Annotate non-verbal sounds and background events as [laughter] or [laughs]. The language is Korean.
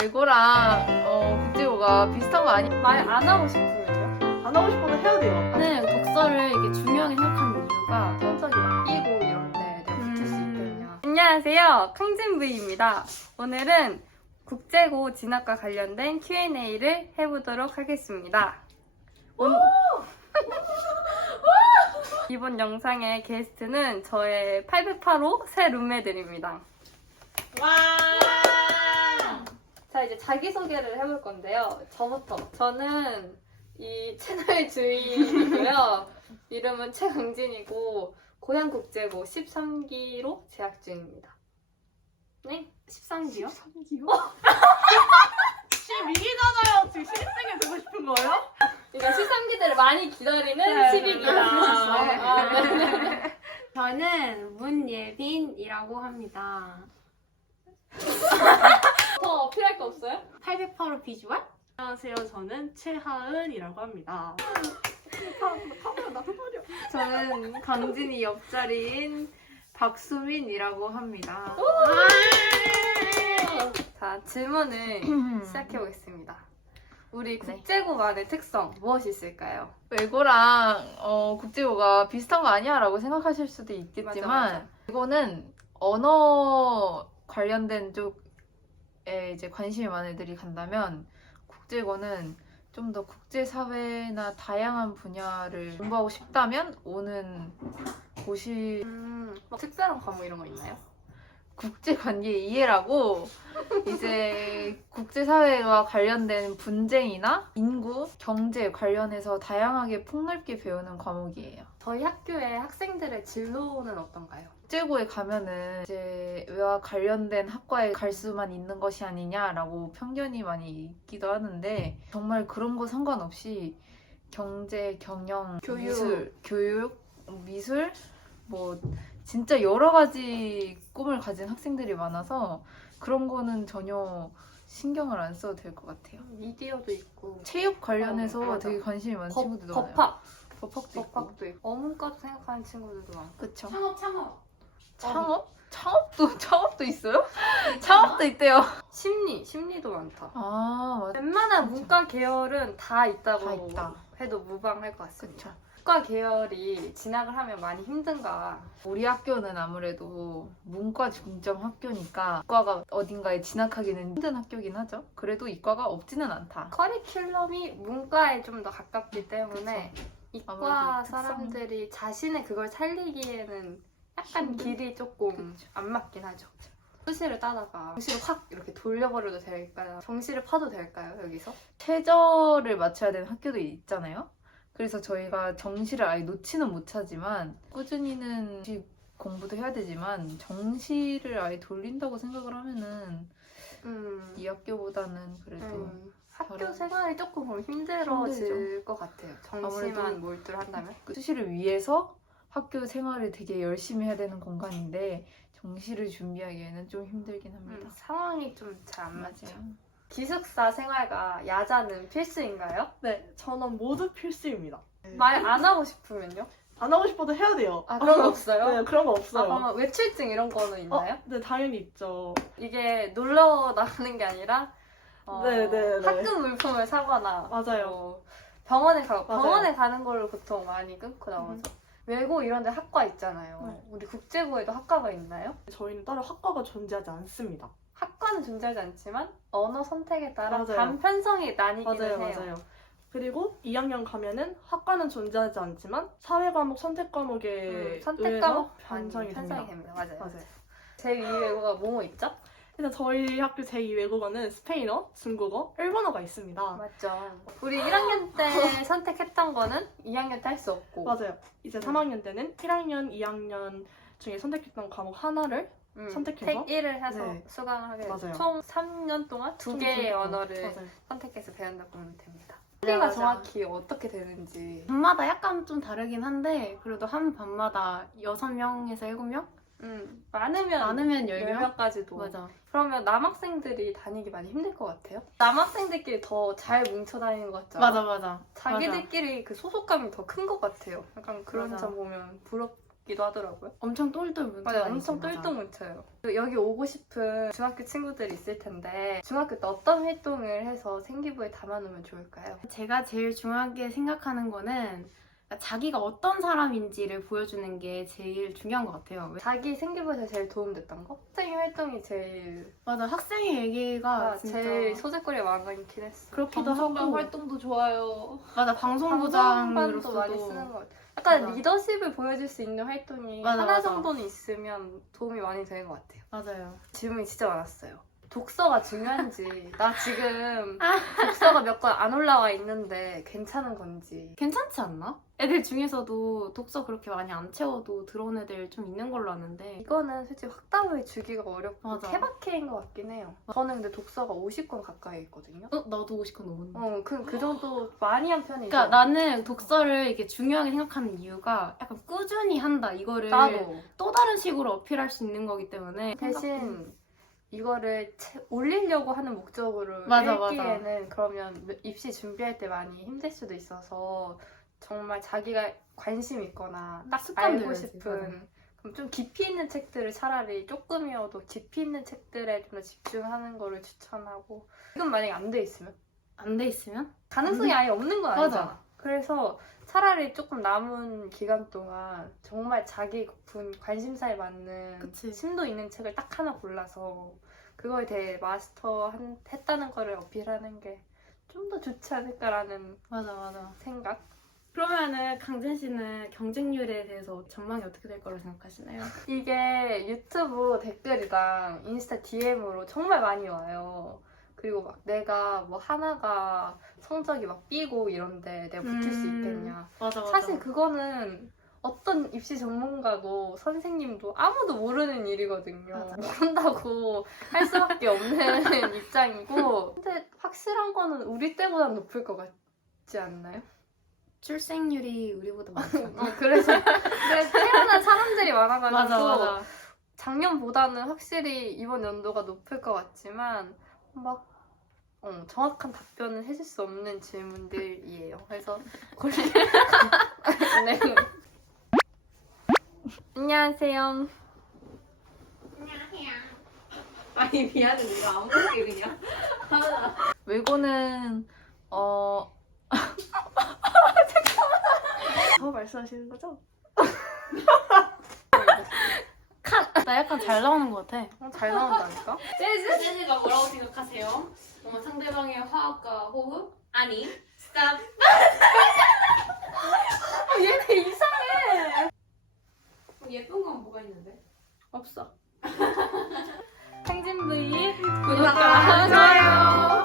외고랑 어, 국제고가 비슷한 거 아니야? 말안 하고 싶으면요? 안 하고 싶어도 해야 돼요. 네, 독서를 이게 중요하게 생각하는 이유가 성적이 막 끼고 이런 때 내가 붙을 수 음. 있거든요. 안녕하세요. 캉진브이입니다. 오늘은 국제고 진학과 관련된 Q&A를 해보도록 하겠습니다. 온- 이번 영상의 게스트는 저의 808호 새 룸메들입니다. 와. 자, 이제 자기소개를 해볼 건데요. 저부터. 저는 이 채널 주인이고요. [laughs] 이름은 최강진이고, 고향국제고 13기로 재학 중입니다. 네? 13기요? 12기잖아요. [laughs] 지금 신입생이 되고 싶은 거예요? 그러니까 13기들을 많이 기다리는 네, 12기다. 네. 아, 네. [laughs] 저는 문예빈이라고 합니다. 거 없어요? 808호 비주얼? 안녕하세요. 저는 최하은이라고 합니다. 카메라 나 해버려. 저는 강진이 옆자리인 박수민이라고 합니다. 자, 질문을 [clears throat] 시작해 보겠습니다. 우리 네. 국제고만의 특성 무엇이 있을까요? 외고랑 어, 국제고가 비슷한 거 아니야 라고 생각하실 수도 있겠지만 맞아, 맞아. 이거는 언어 관련된 쪽에 이제 관심이 많은 애들이 간다면 국제고는 좀 더 국제사회나 다양한 분야를 공부하고 싶다면 오는 곳이 음, 뭐 특별한 과목 이런 거 있나요? 국제관계 이해라고 이제 국제사회와 관련된 분쟁이나 인구, 경제 관련해서 다양하게 폭넓게 배우는 과목이에요. 저희 학교의 학생들의 진로는 어떤가요? 국제고에 가면은 이제 외와 관련된 학과에 갈 수만 있는 것이 아니냐라고 편견이 많이 있기도 하는데 정말 그런 거 상관없이 경제, 경영, 교육. 미술, 교육, 미술 뭐 진짜 여러 가지 꿈을 가진 학생들이 많아서 그런 거는 전혀 신경을 안 써도 될 것 같아요. 미디어도 있고 체육 관련해서 어, 맞아. 되게 관심이 많은 법, 친구들도 많아요. 법학, 법학도 있고. 법학도 있고 어문과도 생각하는 친구들도 많고 그쵸. 창업, 창업. 창업? 창업도 창업도 있어요? 창업도 있대요. 심리, 심리도 많다. 아 맞아. 웬만한 문과 계열은 다 있다고 다 있다. 해도 무방할 것 같습니다. 그쵸. 문과 계열이 진학을 하면 많이 힘든가? 우리 학교는 아무래도 문과 중점 학교니까 이과가 어딘가에 진학하기는 힘든 학교긴 하죠. 그래도 이과가 없지는 않다. 커리큘럼이 문과에 좀 더 가깝기 때문에 이과 아무래도 특성이- 사람들이 자신의 그걸 살리기에는 약간? 길이 조금. 안 맞긴 하죠. 수시를 따다가 정시를 확 이렇게 돌려버려도 될까요? 정시를 파도 될까요? 여기서? 최저를 맞춰야 되는 학교도 있잖아요. 그래서 저희가 정시를 아예 놓지는 못하지만 꾸준히는 공부도 해야 되지만 정시를 아예 돌린다고 생각을 하면은 음, 이 학교보다는 그래도 음, 학교 생활이 조금 그럼 힘들어질. 것 같아요. 정시만 아무래도 몰두를 한다면. 그 수시를 위해서 학교 생활을 되게 열심히 해야 되는 공간인데 정시를 준비하기에는 좀 힘들긴 합니다. 음, 상황이 좀 잘 안. 맞아요. 기숙사 생활과 야자는 필수인가요? 네, 저는 모두 필수입니다. 말 안 하고 싶으면요? 안 하고 싶어도 해야 돼요. 아 그런 거 없어요? 네, 그런 거 아, 없어요. 그러면 외출증 이런 거는 있나요? 어, 네, 당연히 있죠. 이게 놀러 나가는 게 아니라 어, 네, 네, 네. 학급 물품을 사거나 맞아요. 어, 병원에 가 맞아요. 병원에 가는 걸로 보통 많이 끊고 나오죠. 외고 이런 데 학과 있잖아요. 네. 우리 국제고에도 학과가 있나요? 저희는 따로 학과가 존재하지 않습니다. 학과는 존재하지 않지만 언어 선택에 따라 맞아요. 반 편성이 나뉘기는 맞아요, 해요. 맞아요. 그리고 2학년 가면은 학과는 존재하지 않지만 사회 과목 선택 과목에 음, 선택 과목 편성이 편성이 됩니다. 됩니다. 맞아요. 맞아요. 제 2외고가 뭐뭐 있죠? 일단 저희 학교 제2 외국어는 스페인어, 중국어, 일본어가 있습니다. 맞죠. 우리 1학년 때 [laughs] 선택했던 거는 2학년 때 할 수 없고. 맞아요. 이제 3학년 때는 1학년, 2학년 중에 선택했던 과목 하나를 음, 선택해서? 택 1을 해서 네. 수강을 하게 돼요. 맞아요. 총 3년 동안 두총 개의 언어를 맞아요. 선택해서 배운다고 보면 됩니다. 맞아. 정확히 어떻게 되는지. 반마다 약간 좀 다르긴 한데 그래도 한 반마다 6명에서 7명? 음, 많으면 많으면 10명? 10명까지도. 맞아. 그러면 남학생들이 다니기 많이 힘들 것 같아요. 남학생들끼리 더 잘 뭉쳐 다니는 것 같죠? 맞아, 맞아. 자기들끼리 그 소속감이 더 큰 것 같아요. 약간 그런 맞아. 점 보면 부럽, 묻기도 하더라고요. 엄청 똘똘 뭉쳐 맞아요. 엄청 똘똘 뭉쳐요. 그리고 여기 오고 싶은 중학교 친구들이 있을 텐데 중학교 때 어떤 활동을 해서 생기부에 담아놓으면 좋을까요? 제가 제일 중요하게 생각하는 거는 자기가 어떤 사람인지를 보여주는 게 제일 중요한 것 같아요. 자기 생기부에서 제일 도움됐던 거? 학생의 활동이 제일 맞아 학생의 얘기가 아, 진짜 제일 소재거리가 많긴 했어. 그렇기도 방송반 하고 활동도 좋아요. 맞아 방송부장으로서도 많이 쓰는 것 같아. 약간 맞아. 리더십을 보여줄 수 있는 활동이 맞아, 하나 맞아. 정도는 있으면 도움이 많이 되는 것 같아요. 맞아요. 질문이 진짜 많았어요. 독서가 중요한지, 나 지금 아. 독서가 몇 권 안 올라와 있는데 괜찮은 건지. 괜찮지 않나? 애들 중에서도 독서 그렇게 많이 안 채워도 들어온 애들 좀 있는 걸로 아는데 이거는 솔직히 확답을 주기가 어렵고 맞아. 케바케인 것 같긴 해요. 저는 근데 독서가 50권 가까이 있거든요. 어? 나도 50권 넘었는데 어, 그, 그 정도 많이 한 편이죠. 그러니까 나는 독서를 이게 중요하게 생각하는 이유가 약간 꾸준히 한다 이거를 나도. 또 다른 식으로 어필할 수 있는 거기 때문에 대신 이거를 채- 올리려고 하는 목적으로 맞아, 읽기에는 그러면 입시 준비할 때 많이 힘들 수도 있어서 정말 자기가 관심 있거나 딱 습관 알고 들여야지, 싶은 맞아. 그럼 좀 깊이 있는 책들을 차라리 조금이어도 깊이 있는 책들에 좀 더 집중하는 거를 추천하고 지금 만약에 안 돼 있으면 안 돼 있으면 가능성이 아예 없는 건 맞아. 아니잖아. 그래서 차라리 조금 남은 기간 동안 정말 자기 분 관심사에 맞는 그치. 심도 있는 책을 딱 하나 골라서 그거에 대해 마스터 한, 했다는 거를 어필하는 게 좀 더 좋지 않을까라는 맞아 맞아 생각. 그러면은 강진 씨는 경쟁률에 대해서 전망이 어떻게 될 거라고 생각하시나요? 이게 유튜브 댓글이랑 인스타 DM으로 정말 많이 와요. 그리고 막 내가 뭐 하나가 성적이 막 삐고 이런데 내가 붙을 수 음, 있겠냐. 맞아 맞아 사실 그거는 어떤 입시 전문가도 선생님도 아무도 모르는 일이거든요. 맞아. 모른다고 할 수밖에 없는 [laughs] 입장이고. 근데 확실한 거는 우리 때보다 높을 것 같지 않나요? 출생률이 우리보다 않나? [laughs] 어, 그래서 태어난 사람들이 많아가지고 맞아 맞아 작년보다는 확실히 이번 연도가 높을 것 같지만 막 어, 정확한 답변은 해줄 수 없는 질문들이에요. 그래서 골 [laughs] 네. 안녕하세요. 아니 미안해 내가 안 볼게 그냥. [laughs] 외고는 어 더 [laughs] 말씀하시는 거죠? [laughs] 나 약간 잘 나오는 것 같아 어, 잘 나온다니까? 재즈? 재즈가 뭐라고 생각하세요? 뭔가 상대방의 화학과 호흡? 아니 스탑 얘네 이상해. 예쁜 건 뭐가 있는데? 없어. [laughs] 행진브이 구독과 좋아요.